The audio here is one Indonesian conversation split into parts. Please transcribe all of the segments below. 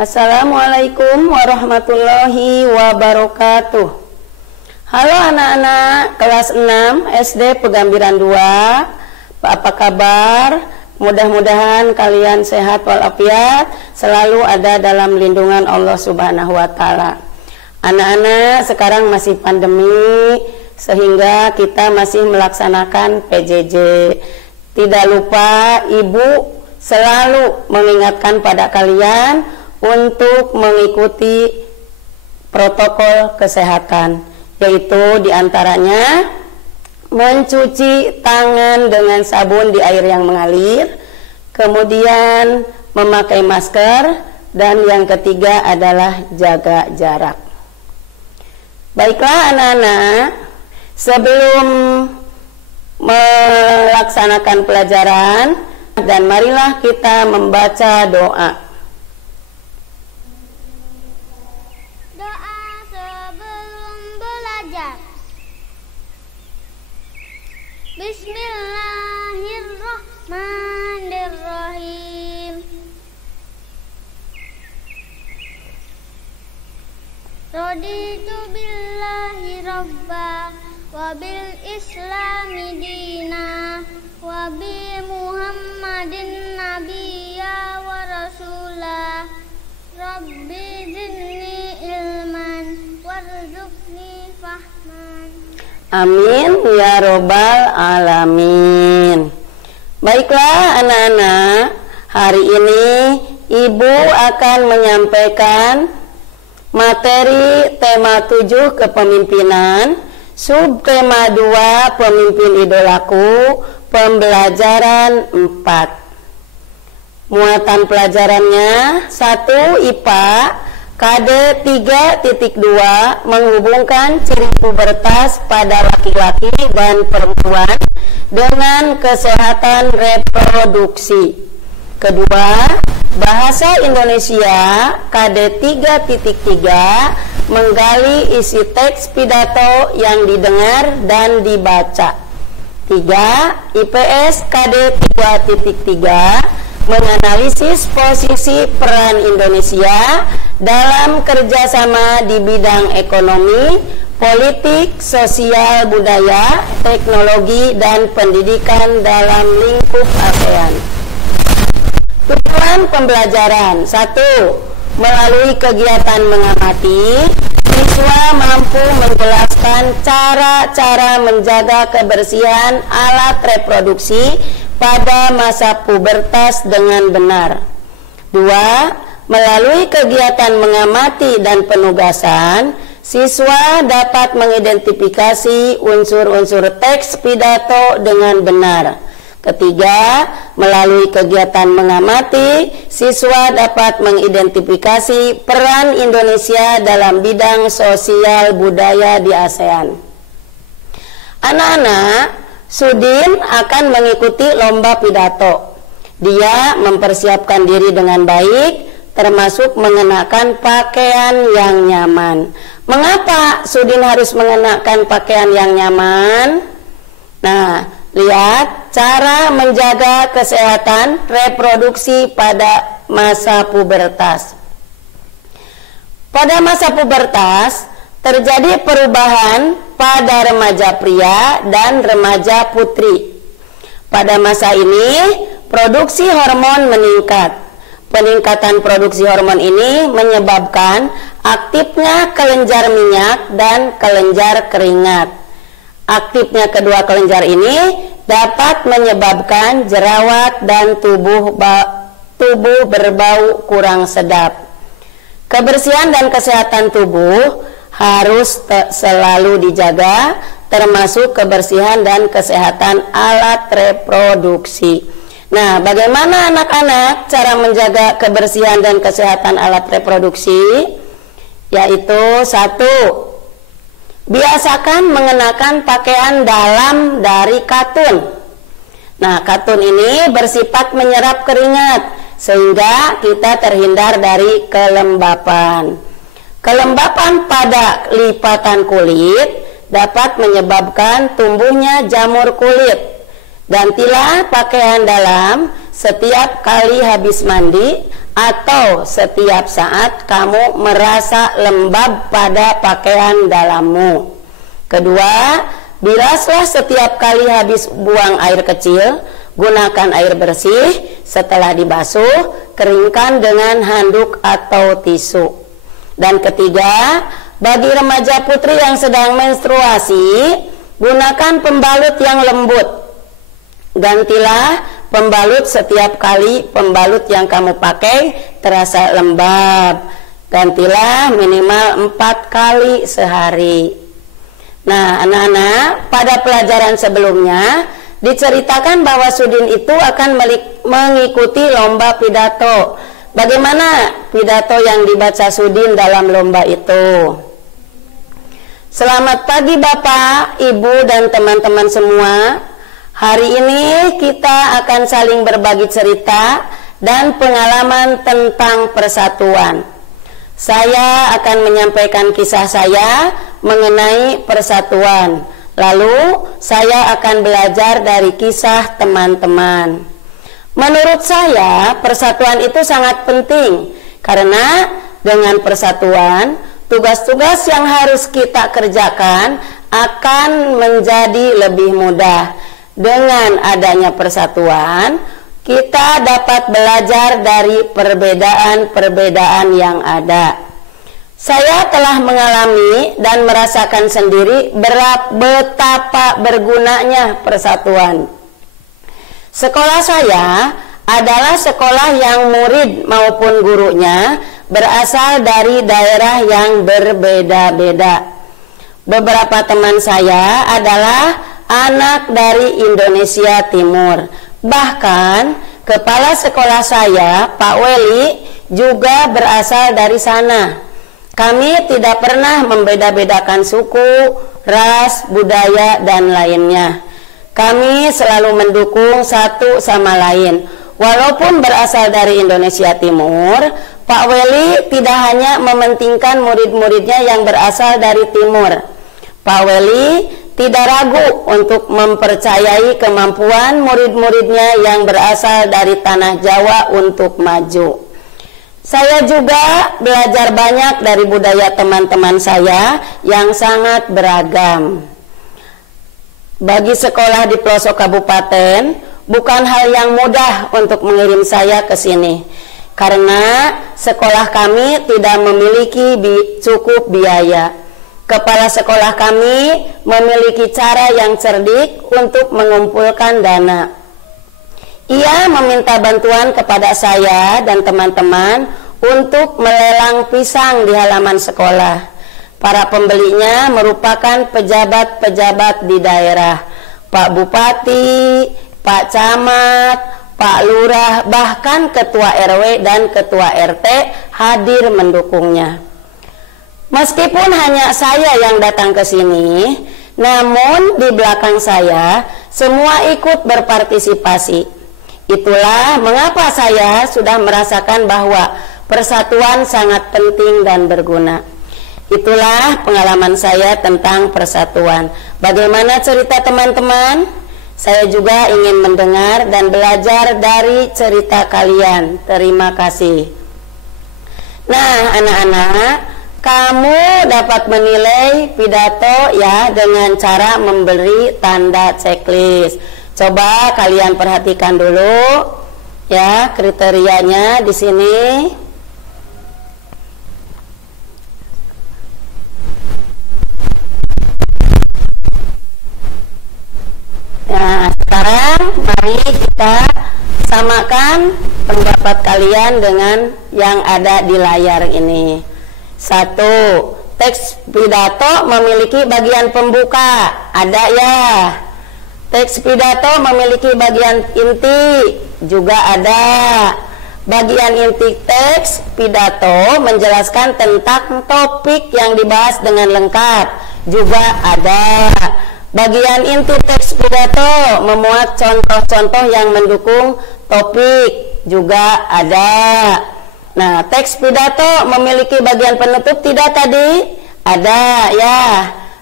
Assalamualaikum warahmatullahi wabarakatuh. Halo anak-anak kelas 6 SD Pegambiran 2. Apa kabar? Mudah-mudahan kalian sehat walafiat, selalu ada dalam lindungan Allah Subhanahu wa taala. Anak-anak, sekarang masih pandemi sehingga kita masih melaksanakan PJJ. Tidak lupa ibu selalu mengingatkan pada kalian untuk mengikuti protokol kesehatan, yaitu diantaranya mencuci tangan dengan sabun di air yang mengalir, kemudian memakai masker, dan yang ketiga adalah jaga jarak. Baiklah anak-anak, sebelum melaksanakan pelajaran, dan marilah kita membaca doa. Bismillahirrahmanirrahim. Raditu billahi rabba wa bil islami dina wa bi muhammadin nabiyya wa rasulah. Rabbi zidni ilman warzuqni fahman. Amin ya robbal alamin. Baiklah anak-anak, hari ini ibu akan menyampaikan materi tema 7 kepemimpinan, subtema 2 pemimpin idolaku, pembelajaran 4. Muatan pelajarannya 1 IPA KD 3.2 menghubungkan ciri pubertas pada laki-laki dan perempuan dengan kesehatan reproduksi. Kedua, bahasa Indonesia KD 3.3 menggali isi teks pidato yang didengar dan dibaca. 3. IPS KD 3.3 menganalisis posisi peran Indonesia dalam kerjasama di bidang ekonomi, politik, sosial, budaya, teknologi, dan pendidikan dalam lingkup ASEAN. Tujuan pembelajaran 1. Melalui kegiatan mengamati, siswa mampu menjelaskan cara-cara menjaga kebersihan alat reproduksi pada masa pubertas dengan benar. 2. Melalui kegiatan mengamati dan penugasan, siswa dapat mengidentifikasi unsur-unsur teks pidato dengan benar. Ketiga, melalui kegiatan mengamati, siswa dapat mengidentifikasi peran Indonesia dalam bidang sosial budaya di ASEAN. Anak-anak, Sudin akan mengikuti lomba pidato. Dia mempersiapkan diri dengan baik, termasuk mengenakan pakaian yang nyaman. Mengapa Sudin harus mengenakan pakaian yang nyaman? Nah, lihat cara menjaga kesehatan reproduksi pada masa pubertas. Pada masa pubertas terjadi perubahan pada remaja pria dan remaja putri. Pada masa ini, produksi hormon meningkat. Peningkatan produksi hormon ini menyebabkan aktifnya kelenjar minyak dan kelenjar keringat. Aktifnya kedua kelenjar ini dapat menyebabkan jerawat dan tubuh berbau kurang sedap. Kebersihan dan kesehatan tubuh harus selalu dijaga, termasuk kebersihan dan kesehatan alat reproduksi. Nah, bagaimana anak-anak cara menjaga kebersihan dan kesehatan alat reproduksi? Yaitu 1. Biasakan mengenakan pakaian dalam dari katun. Nah, katun ini bersifat menyerap keringat sehingga kita terhindar dari kelembapan. Kelembapan pada lipatan kulit dapat menyebabkan tumbuhnya jamur kulit. Gantilah pakaian dalam setiap kali habis mandi atau setiap saat kamu merasa lembab pada pakaian dalammu. Kedua, bilaslah setiap kali habis buang air kecil, gunakan air bersih, setelah dibasuh, keringkan dengan handuk atau tisu. Dan ketiga, bagi remaja putri yang sedang menstruasi, gunakan pembalut yang lembut. Gantilah pembalut setiap kali pembalut yang kamu pakai terasa lembab. Gantilah minimal 4 kali sehari. Nah, anak-anak, pada pelajaran sebelumnya diceritakan bahwa Sudin itu akan mengikuti lomba pidato. Bagaimana pidato yang dibaca Sudin dalam lomba itu? Selamat pagi Bapak, Ibu, dan teman-teman semua. Hari ini kita akan saling berbagi cerita dan pengalaman tentang persatuan. Saya akan menyampaikan kisah saya mengenai persatuan. Lalu saya akan belajar dari kisah teman-teman. Menurut saya, persatuan itu sangat penting karena dengan persatuan, tugas-tugas yang harus kita kerjakan akan menjadi lebih mudah. Dengan adanya persatuan, kita dapat belajar dari perbedaan-perbedaan yang ada. Saya telah mengalami dan merasakan sendiri betapa bergunanya persatuan. Sekolah saya adalah sekolah yang murid maupun gurunya berasal dari daerah yang berbeda-beda. Beberapa teman saya adalah anak dari Indonesia Timur. Bahkan kepala sekolah saya, Pak Weli, juga berasal dari sana. Kami tidak pernah membeda-bedakan suku, ras, budaya, dan lainnya. Kami selalu mendukung satu sama lain. Walaupun berasal dari Indonesia Timur, Pak Weli tidak hanya mementingkan murid-muridnya yang berasal dari Timur. Pak Weli tidak ragu untuk mempercayai kemampuan murid-muridnya yang berasal dari tanah Jawa untuk maju. Saya juga belajar banyak dari budaya teman-teman saya yang sangat beragam. Bagi sekolah di pelosok kabupaten, bukan hal yang mudah untuk mengirim saya ke sini, karena sekolah kami tidak memiliki cukup biaya. Kepala sekolah kami memiliki cara yang cerdik untuk mengumpulkan dana. Ia meminta bantuan kepada saya dan teman-teman untuk melelang pisang di halaman sekolah. Para pembelinya merupakan pejabat-pejabat di daerah, Pak Bupati, Pak Camat, Pak Lurah, bahkan Ketua RW dan Ketua RT hadir mendukungnya. Meskipun hanya saya yang datang ke sini, namun di belakang saya semua ikut berpartisipasi. Itulah mengapa saya sudah merasakan bahwa persatuan sangat penting dan berguna. Itulah pengalaman saya tentang persatuan. Bagaimana cerita teman-teman? Saya juga ingin mendengar dan belajar dari cerita kalian. Terima kasih. Nah, anak-anak, kamu dapat menilai pidato ya dengan cara memberi tanda checklist. Coba kalian perhatikan dulu ya kriterianya di sini. Nah, sekarang mari kita samakan pendapat kalian dengan yang ada di layar ini. 1. Teks pidato memiliki bagian pembuka. Ada ya? Teks pidato memiliki bagian inti, juga ada. Bagian inti teks pidato menjelaskan tentang topik yang dibahas dengan lengkap, juga ada. Bagian inti teks pidato memuat contoh-contoh yang mendukung topik, juga ada. Nah, teks pidato memiliki bagian penutup tidak tadi? Ada ya.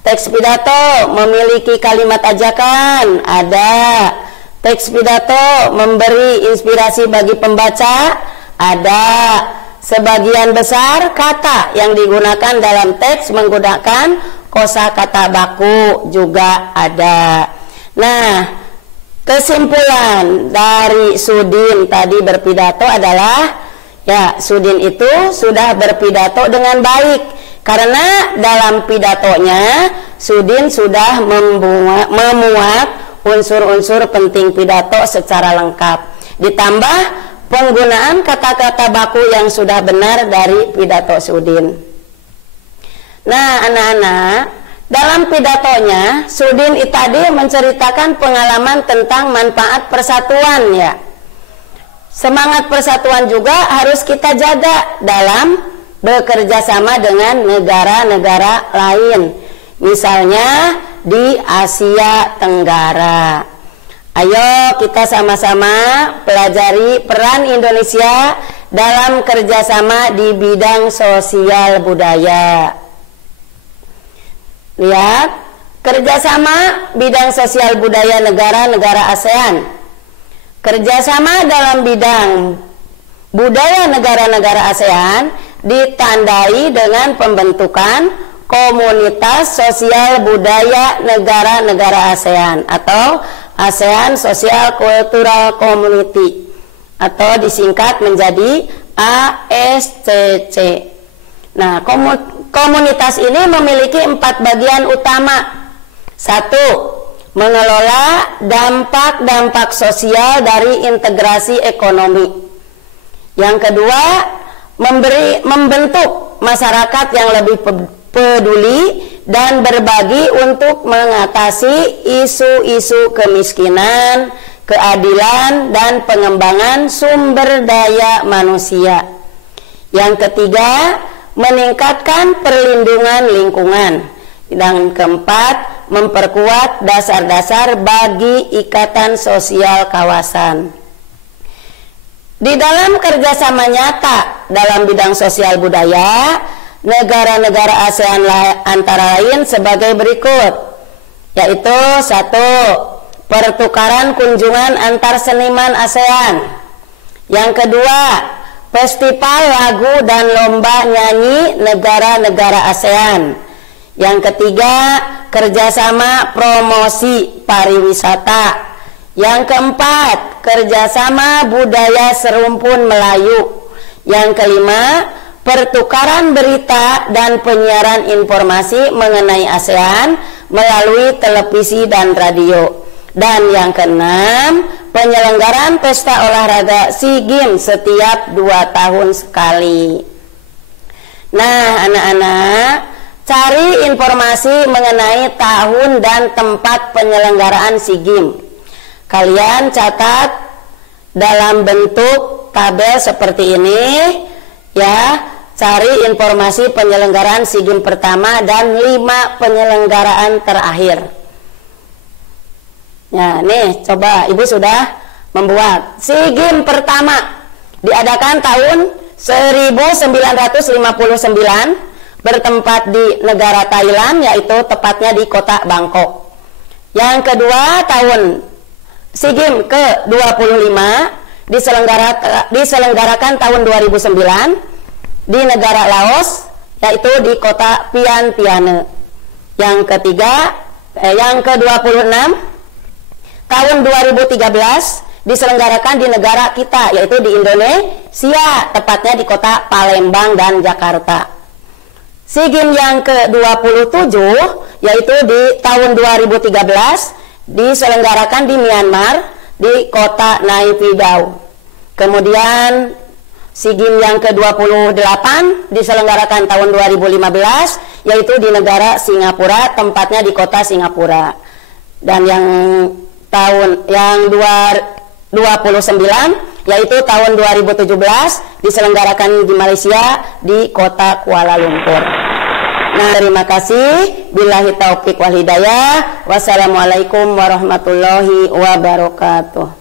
Teks pidato memiliki kalimat ajakan, ada. teks pidato memberi inspirasi bagi pembaca? Ada. Sebagian besar kata yang digunakan dalam teks menggunakan kosakata baku juga ada. Nah, kesimpulan dari Sudin tadi berpidato adalah, ya, Sudin itu sudah berpidato dengan baik karena dalam pidatonya Sudin sudah memuat unsur-unsur penting pidato secara lengkap, ditambah penggunaan kata-kata baku yang sudah benar dari pidato Sudin. Nah, anak-anak, dalam pidatonya Sudin tadi menceritakan pengalaman tentang manfaat persatuan, ya. Semangat persatuan juga harus kita jaga dalam bekerja sama dengan negara-negara lain, misalnya di Asia Tenggara. Ayo kita sama-sama pelajari peran Indonesia dalam kerjasama di bidang sosial budaya. Lihat, kerjasama bidang sosial budaya negara-negara ASEAN. Kerjasama dalam bidang budaya negara-negara ASEAN ditandai dengan pembentukan Komunitas Sosial Budaya Negara-negara ASEAN atau ASEAN Social Cultural Community atau disingkat menjadi ASCC. Nah, komunitas ini memiliki 4 bagian utama. 1. Mengelola dampak-dampak sosial dari integrasi ekonomi. Yang kedua, membentuk masyarakat yang lebih peduli dan berbagi untuk mengatasi isu-isu kemiskinan, keadilan, dan pengembangan sumber daya manusia. Yang ketiga, meningkatkan perlindungan lingkungan. Dan keempat, memperkuat dasar-dasar bagi ikatan sosial kawasan. Di dalam kerjasama nyata dalam bidang sosial budaya, negara-negara ASEAN antara lain sebagai berikut, yaitu 1. Pertukaran kunjungan antar seniman ASEAN. Yang kedua, festival lagu dan lomba nyanyi negara-negara ASEAN. Yang ketiga, kerjasama promosi pariwisata. Yang keempat, kerjasama budaya serumpun Melayu. Yang kelima, pertukaran berita dan penyiaran informasi mengenai ASEAN melalui televisi dan radio. Dan yang keenam, penyelenggaraan pesta olahraga SEA Games setiap 2 tahun sekali. Nah, anak-anak, cari informasi mengenai tahun dan tempat penyelenggaraan SEA Games. Kalian catat dalam bentuk tabel seperti ini, ya. Cari informasi penyelenggaraan SEA Games pertama dan 5 penyelenggaraan terakhir. Ya, nih, coba Ibu sudah membuat. SEA Games pertama diadakan tahun 1959, bertempat di negara Thailand, yaitu tepatnya di kota Bangkok. Yang kedua, tahun SEA Games ke-25 diselenggarakan tahun 2009 di negara Laos, yaitu di kota Vientiane. Yang ketiga, yang ke-26 tahun 2013 diselenggarakan di negara kita, yaitu di Indonesia, tepatnya di kota Palembang dan Jakarta. SEA Games yang ke-27 yaitu di tahun 2013 diselenggarakan di Myanmar di kota Naypyidaw. Kemudian SEA Games yang ke-28 diselenggarakan tahun 2015 yaitu di negara Singapura, tempatnya di kota Singapura. Dan yang tahun yang 29 yaitu tahun 2017 diselenggarakan di Malaysia di kota Kuala Lumpur. Nah, terima kasih. Billahi taufik wal hidayah. Wassalamualaikum warahmatullahi wabarakatuh.